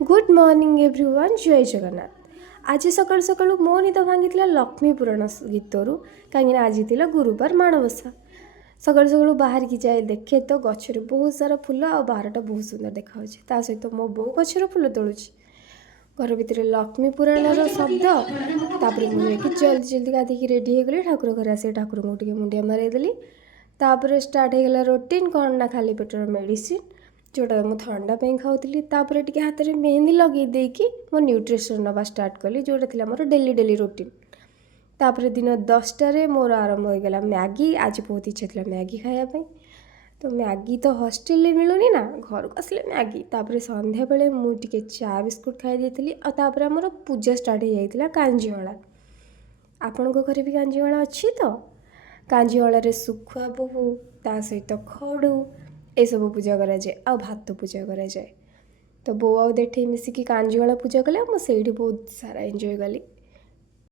Good morning everyone जय जगन्नाथ। आज सकाळू सकाळू मो निद भांगी लक्ष्मी पुराण गीतरू कहीं आज थी गुरुवार माणबसा। सकाळू सकाळू बाहर की जाए देखे तो गचर बहुत सारा फूल आ बाहरटा बहुत सुंदर देखा सहित मो बो गचर फूल तोलुची। घर भितर लक्ष्मी पुराणर शब्द तापर मुझे जल्दी जल्दी गाधी रेडी हो गली ठाकुर घर आस ठाकुर को मुंडिया मारदेली। तापर स्टार्ट होगा रूटीन कौन ना खाली पेटर मेडिसिन जोटा मुझे थंडा खाऊली। तापर टे हाथ में मेहंदी लगे देकी मो न्यूट्रिशन नवा स्टार्ट कली जोटा थी मोर डेली डेली रूटीन। तापर दिन 10टार मोर आरंभ होगा मैगी। आज बहुत इच्छा थी मैगी खायापी तो मैगी तो हॉस्टेल मिलूनी ना घर को आसले मैगी। तापर संध्या बेले मुझे चा बिस्कुट खाई थी और आमर पूजा स्टार्ट हो जाता कांजीवला। आपण घर भी कांजीवला अच्छी तो कांजीवल सुखुआ बोहू ता सहित खड़ू ये सब पूजा कराए आ भात पूजा कराए। तो बो आउ देठे मिसिकी कांजीवला पूजा कले मुझे बहुत सारा एंजॉय कली।